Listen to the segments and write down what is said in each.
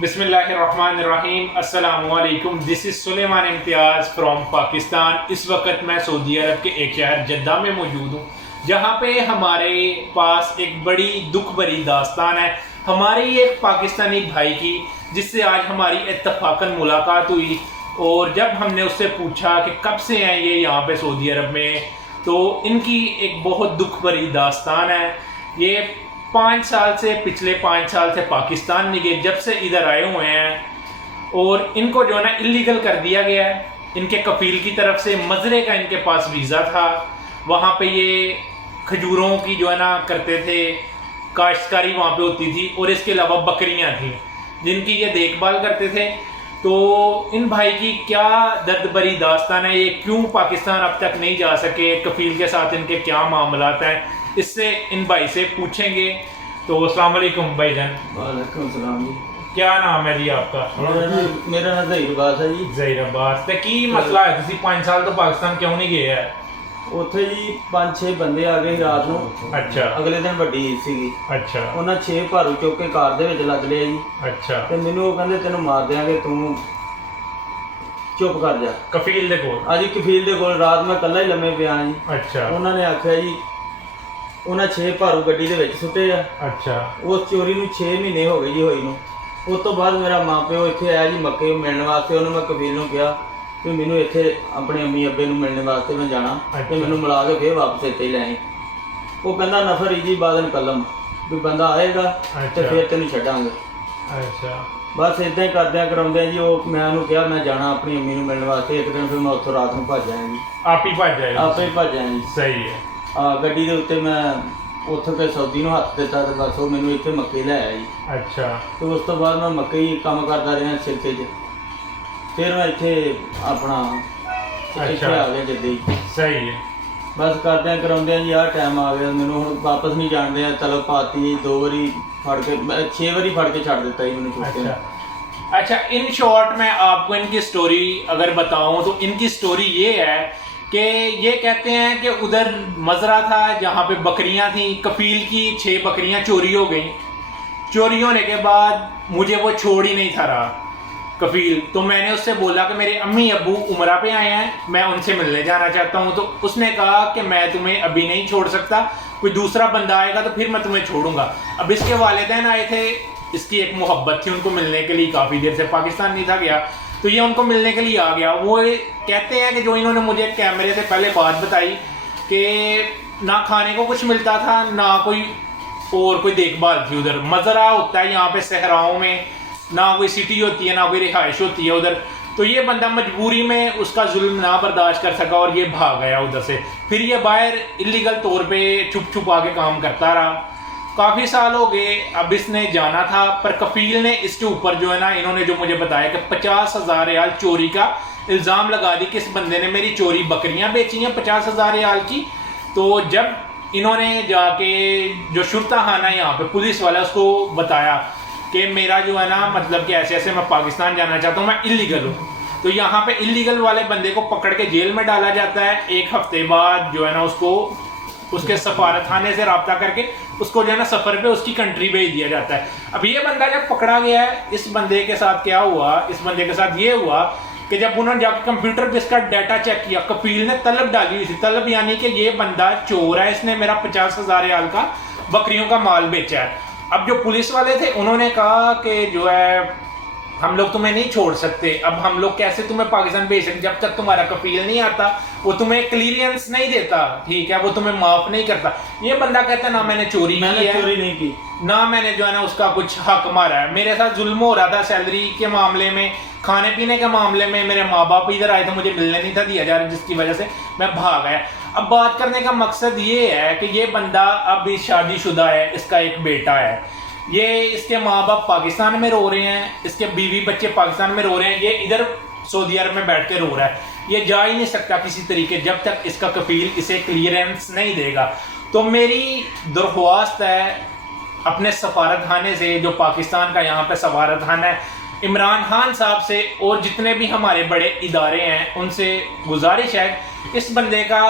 बिस्मिल्लाहिर्रहमानिर्रहीम। अस्सलाम वालेकुम। This is Suleman Imtiaz from Pakistan. इस वक्त मैं सऊदी अरब के एक शहर जद्दा में मौजूद हूँ, जहाँ पे हमारे पास एक बड़ी दुख भरी दास्तान है हमारे एक पाकिस्तानी भाई की, जिससे आज हमारी इत्तफाकन मुलाकात हुई। और जब हमने उससे पूछा कि कब से हैं ये यहाँ पे सऊदी अरब में, तो इनकी एक बहुत दुख भरी दास्तान है। ये 5 साल से, पिछले 5 साल से पाकिस्तान नहीं गए, जब से इधर आए हुए हैं। और इनको जो है ना इलीगल कर दिया गया है इनके कफील की तरफ से। मजरे का इनके पास वीज़ा था, वहाँ पे ये खजूरों की जो है ना करते थे, काश्तकारी वहाँ पे होती थी, और इसके अलावा बकरियाँ थी जिनकी ये देखभाल करते थे। तो इन भाई की क्या दर्द भरी दास्तान है, ये क्यों पाकिस्तान अब तक नहीं जा सके, कफील के साथ इनके क्या मामलात हैं, इससे इन भाई से पूछेंगे। तो अस्सलाम वालेकुम भाईजान। वालेकुम सलाम जी। क्या नाम है जी आपका? मेरा नाम ज़हीर अब्बास है जी। ज़हीर अब्बास। ते की मसला है, तुसी 5 साल तो पाकिस्तान क्यों नहीं गए है? ਉੱਥੇ ਜੀ 5-6 ਬੰਦੇ ਆ ਗਏ ਰਾਤ ਨੂੰ। अच्छा ਅਗਲੇ ਦਿਨ ਵੱਡੀ ਈਦ ਸੀਗੀ। अच्छा ਉਹਨਾਂ 6 ਭਾਰੂ ਚੁੱਕ ਕੇ ਕਾਰ ਦੇ ਵਿੱਚ ਲੱਦ ਲਿਆ ਜੀ। अच्छा। ਤੇ ਮੈਨੂੰ ਉਹ ਕਹਿੰਦੇ ਤੈਨੂੰ ਮਾਰ ਦਿਆਂਗੇ, ਤੂੰ ਚੁੱਪ ਕਰ ਜਾ। कफील दे कोल? ਅੱਜ ਕਫੀਲ ਦੇ ਕੋਲ ਰਾਤ ਮੈਂ ਇਕੱਲਾ ਹੀ ਲੰਮੇ ਪਿਆ ਜੀ। अच्छा ਉਹਨਾਂ ਨੇ ਆਖਿਆ ਜੀ ਉਹਨਾਂ 6 ਭਾਰੂ ਗੱਡੀ ਦੇ ਵਿੱਚ ਸੁੱਟੇ ਆ। अच्छा ਉਸ ਚੋਰੀ ਨੂੰ 6 ਮਹੀਨੇ ਹੋ ਗਏ ਜੀ ਹੋਈ ਨੂੰ। ਉਸ ਤੋਂ ਬਾਅਦ ਮੇਰਾ ਮਾਂ ਪਿਓ ਇੱਥੇ ਆਇਆ ਜੀ ਮੱਕੇ ਮਿਲਣ ਵਾਸਤੇ। ਉਹਨੂੰ ਮੈਂ ਕਫੀਲ ਨੂੰ ਕਿਹਾ ਕਿ ਮੈਨੂੰ ਇੱਥੇ ਆਪਣੇ ਅੰਮੀ ਅੱਬੇ ਨੂੰ ਮਿਲਣ ਵਾਸਤੇ ਮੈਂ ਜਾਣਾ, ਤੇ ਮੈਨੂੰ ਮਿਲਾ ਕੇ ਫੇਰ ਵਾਪਸ ਇੱਥੇ ਹੀ ਲੈ ਆਈ। ਉਹ ਕਹਿੰਦਾ ਨਫਰ ਹੀ ਜੀ ਬਾਦਨ ਕਲਮ, ਵੀ ਬੰਦਾ ਆਏਗਾ ਤੇ ਫੇਰ ਤੈਨੂੰ ਛੱਡਾਂਗੇ। अच्छा। ਬਸ ਇਦਾਂ ਹੀ ਕਰਦਿਆਂ ਕਰਾਉਂਦਿਆਂ ਜੀ ਉਹ ਮੈਂ ਉਹਨੂੰ ਕਿਹਾ ਮੈਂ ਜਾਣਾ ਆਪਣੀ ਅੰਮੀ ਨੂੰ ਮਿਲਣ ਵਾਸਤੇ। ਇੱਕ ਦਿਨ ਫਿਰ ਮੈਂ ਉੱਥੋਂ ਰਾਤ ਨੂੰ ਭੱਜ ਆਇਆ ਜੀ। आप ही भज जाएगा? ਆਪੇ ਹੀ ਭੱਜ ਆਇਆ ਜੀ। सही है। ਗੱਡੀ ਦੇ ਉੱਤੇ ਮੈਂ ਉੱਥੋਂ ਤੇ ਸੌਦੀ ਨੂੰ ਹੱਥ ਦਿੱਤਾ ਤੇ ਬਸ ਉਹ ਮੈਨੂੰ ਇੱਥੇ ਮੱਕੇ ਲੈ ਆਇਆ ਜੀ। अच्छा ਤੇ ਉਸ ਤੋਂ ਬਾਅਦ ਮੈਂ ਮੱਕੇ ਹੀ ਕੰਮ ਕਰਦਾ ਰਿਹਾ ਸਿਰਕੇ 'ਚ। ਫਿਰ ਮੈਂ ਇੱਥੇ ਆਪਣਾ ਇੱਥੇ ਆ ਗਿਆ ਜੱਦੀ। सही है। ਬਸ ਕਰਦਿਆਂ ਕਰਾਉਂਦਿਆਂ ਜੀ ਆਹ ਟਾਈਮ ਆ ਗਿਆ। ਮੈਨੂੰ ਹੁਣ ਵਾਪਸ ਨਹੀਂ ਜਾਣਦੇ ਆ। ਤਲਬ ਪਾਤੀ 2 ਵਾਰੀ ਫੜ ਕੇ, 6 ਵਾਰੀ ਫੜ ਕੇ ਛੱਡ ਦਿੱਤਾ ਜੀ ਮੈਨੂੰ ਚੁੱਕ ਕੇ। अच्छा, इन शॉर्ट मैं आपको इनकी स्टोरी अगर बताऊं तो इनकी स्टोरी ये है कि ये कहते हैं कि उधर मजरा था जहाँ पे बकरियां थी। कफील की 6 बकरियां चोरी हो गई। चोरी होने के बाद मुझे वो छोड़ ही नहीं था रहा कफील। तो मैंने उससे बोला कि मेरे अम्मी अब्बू उमरा पे आए हैं, मैं उनसे मिलने जाना चाहता हूँ। तो उसने कहा कि मैं तुम्हें अभी नहीं छोड़ सकता, कोई दूसरा बंदा आएगा तो फिर मैं तुम्हें छोड़ूंगा। अब इसके वालिदैन आए थे, इसकी एक मोहब्बत थी उनको मिलने के लिए, काफ़ी देर से पाकिस्तान नहीं था गया, तो ये उनको मिलने के लिए आ गया। वो कहते हैं कि जो इन्होंने मुझे कैमरे से पहले बात बताई कि ना खाने को कुछ मिलता था, ना कोई और कोई देखभाल थी। उधर मजरा होता है यहाँ पे सहराओं में, ना कोई सिटी होती है, ना कोई रिहाइश होती है उधर। तो ये बंदा मजबूरी में उसका जुल्म ना बर्दाश्त कर सका और ये भाग गया उधर से। फिर ये बाहर इलीगल तौर पे छुप छुप आके काम करता रहा। काफ़ी साल हो गए, अब इसने जाना था, पर कफील ने इसके ऊपर जो है ना, इन्होंने जो मुझे बताया कि 50,000 रियाल चोरी का इल्ज़ाम लगा दी कि इस बंदे ने मेरी चोरी बकरियां बेची हैं 50,000 रियाल की। तो जब इन्होंने जाके जो शुरता खाना यहाँ पे पुलिस वाला उसको बताया कि मेरा जो है ना मतलब कि ऐसे ऐसे मैं पाकिस्तान जाना चाहता हूँ, मैं इलीगल हूँ, तो यहाँ पे इलीगल वाले बंदे को पकड़ के जेल में डाला जाता है। 1 हफ्ते बाद जो है ना उसको उसके सफारत खाने से रब्ता करके उसको जो है ना सफ़र पे उसकी कंट्री भेज दिया जाता है। अब ये बंदा जब पकड़ा गया है, इस बंदे के साथ क्या हुआ, इस बंदे के साथ ये हुआ कि जब उन्होंने जाकर कंप्यूटर पे इसका डाटा चेक किया, कफील ने तलब डाली हुई थी। तलब यानी कि ये बंदा चोर है, इसने मेरा 50,000 रियाल का बकरियों का माल बेचा है। अब जो पुलिस वाले थे उन्होंने कहा कि जो है हम लोग तुम्हें नहीं छोड़ सकते, अब हम लोग कैसे तुम्हें पाकिस्तान भेज सकते जब तक तुम्हारा कफील नहीं आता, वो तुम्हें क्लियरेंस नहीं देता, ठीक है, वो तुम्हें माफ नहीं करता। ये बंदा कहता है ना मैंने चोरी की है, चोरी नहीं की, ना मैंने जो है ना उसका कुछ हक मारा है, मेरे साथ जुल्म हो रहा था सैलरी के मामले में, खाने पीने के मामले में। मेरे माँ बाप इधर आए थे, मुझे मिलने नहीं था दिया जा रहा, जिसकी वजह से मैं भाग आया। अब बात करने का मकसद ये है कि ये बंदा अब शादीशुदा है, इसका एक बेटा है, ये इसके माँ बाप पाकिस्तान में रो रहे हैं, इसके बीवी बच्चे पाकिस्तान में रो रहे हैं, ये इधर सऊदी अरब में बैठ के रो रहा है। ये जा ही नहीं सकता किसी तरीके जब तक इसका कफील इसे क्लियरेंस नहीं देगा। तो मेरी दरख्वास्त है अपने सफारत खाने से, जो पाकिस्तान का यहाँ पे सफारत खाना है, इमरान खान साहब से और जितने भी हमारे बड़े इदारे हैं उनसे गुजारिश है, इस बंदे का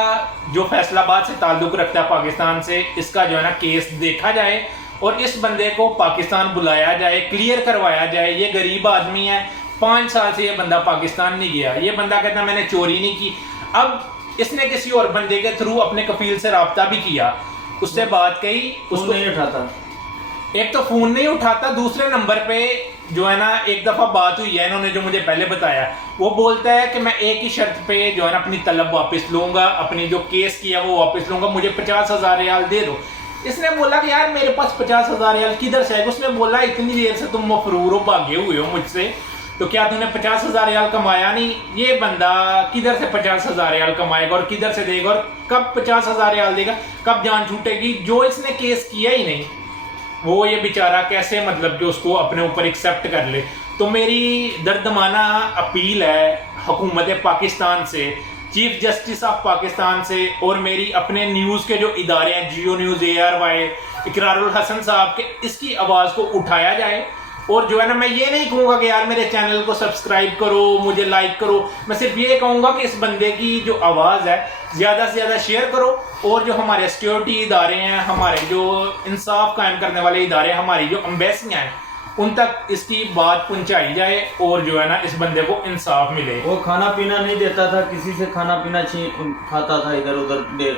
जो फैसलाबाद से ताल्लुक़ रखता है पाकिस्तान से, इसका जो है ना केस देखा जाए اور اس بندے کو پاکستان بلایا جائے, کلیئر کروایا جائے. یہ غریب آدمی ہے, 5 سال سے یہ بندہ پاکستان نہیں گیا. یہ بندہ کہتا ہے میں نے چوری نہیں کی. اب اس نے کسی اور بندے کے تھرو اپنے کفیل سے رابطہ بھی کیا, اس سے بات کہی, اس کو نہیں اٹھاتا. ایک تو فون نہیں اٹھاتا, دوسرے نمبر پہ جو ہے نا ایک دفعہ بات ہوئی ہے, انہوں نے جو مجھے پہلے بتایا, وہ بولتا ہے کہ میں ایک ہی شرط پہ جو ہے نا اپنی طلب واپس لوں گا, اپنی جو کیس کیا وہ واپس لوں گا, مجھے 50,000 ریال دے دو. اس نے بولا کہ یار میرے پاس 50,000 ریال کدھر سے ہے؟ اس نے بولا اتنی دیر سے تم مفرور ہو, بھاگے ہوئے ہو مجھ سے, تو کیا تم نے 50,000 ریال کمایا نہیں؟ یہ بندہ کدھر سے 50,000 ریال کمائے گا اور کدھر سے دے گا, اور کب 50,000 ریال دے گا, کب جان چھوٹے گی؟ جو اس نے کیس کیا ہی نہیں وہ یہ بیچارہ کیسے مطلب کہ اس کو اپنے اوپر ایکسیپٹ کر لے. تو میری دردمانہ اپیل ہے حکومت پاکستان سے, چیف جسٹس آف پاکستان سے, اور میری اپنے نیوز کے جو ادارے ہیں, جیو نیوز, ARY, اقرار الحسن صاحب کے, اس کی آواز کو اٹھایا جائے. اور جو ہے نا میں یہ نہیں کہوں گا کہ یار میرے چینل کو سبسکرائب کرو, مجھے لائک کرو, میں صرف یہ کہوں گا کہ اس بندے کی جو آواز ہے زیادہ سے زیادہ شیئر کرو, اور جو ہمارے سیکیورٹی ادارے ہیں, ہمارے جو انصاف قائم کرنے والے ادارے, ہماری جو امبیسیاں ہیں, ان تک اس کی بات پہنچائی جائے, اور جو ہے نا اس بندے کو انصاف ملے. وہ کھانا پینا نہیں دیتا تھا, کسی سے کھانا پینا کھاتا تھا ادھر ادھر.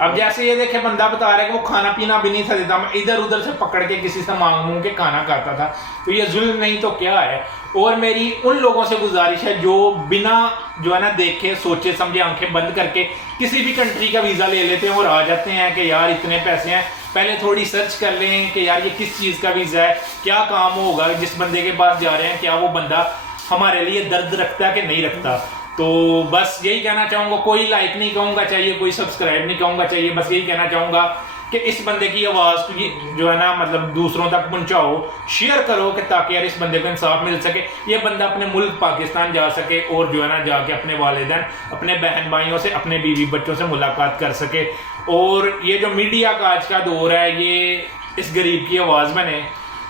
اب جیسے یہ دیکھے بندہ بتا رہا ہے کہ وہ کھانا پینا بھی نہیں تھا دیتا, میں ادھر ادھر سے پکڑ کے کسی سے مانگ کے کھانا کھاتا تھا, تو یہ ظلم نہیں تو کیا ہے؟ اور میری ان لوگوں سے گزارش ہے جو بنا جو ہے نا دیکھے سوچے سمجھے آنکھیں بند کر کے کسی بھی کنٹری کا ویزا لے لیتے ہیں اور آ جاتے ہیں کہ یار اتنے پیسے ہیں, پہلے تھوڑی سرچ کر لیں کہ یار یہ کس چیز کا ویزا ہے, کیا کام ہوگا, جس بندے کے پاس جا رہے ہیں کیا وہ بندہ ہمارے لیے درد رکھتا ہے کہ نہیں رکھتا. تو بس یہی کہنا چاہوں گا, کوئی لائک نہیں کہوں گا چاہیے, کوئی سبسکرائب نہیں کہوں گا چاہیے, بس یہی کہنا چاہوں گا کہ اس بندے کی آواز کو جو ہے نا مطلب دوسروں تک پہنچاؤ, شیئر کرو, کہ تاکہ یار اس بندے کو انصاف مل سکے, یہ بندہ اپنے ملک پاکستان جا سکے, اور جو ہے نا جا کے اپنے والدین, اپنے بہن بھائیوں سے, اپنے بیوی بچوں سے ملاقات کر سکے. اور یہ جو میڈیا کا آج کا دور ہے یہ اس غریب کی آواز بنے.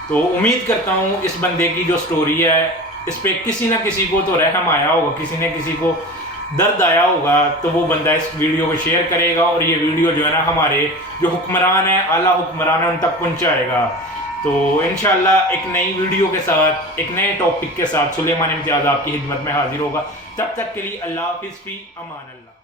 تو امید کرتا ہوں اس بندے کی جو سٹوری ہے اس پہ کسی نہ کسی کو تو رحم آیا ہوگا, کسی نے کسی کو درد آیا ہوگا, تو وہ بندہ اس ویڈیو کو شیئر کرے گا, اور یہ ویڈیو جو ہے نا ہمارے جو حکمران ہیں, اعلیٰ حکمران ہیں, ان تک پہنچائے گا. تو انشاءاللہ ایک نئی ویڈیو کے ساتھ, ایک نئے ٹاپک کے ساتھ سلیمان امتیاز آپ کی خدمت میں حاضر ہوگا. تب تک کے لیے اللہ حافظ, فی امان اللہ.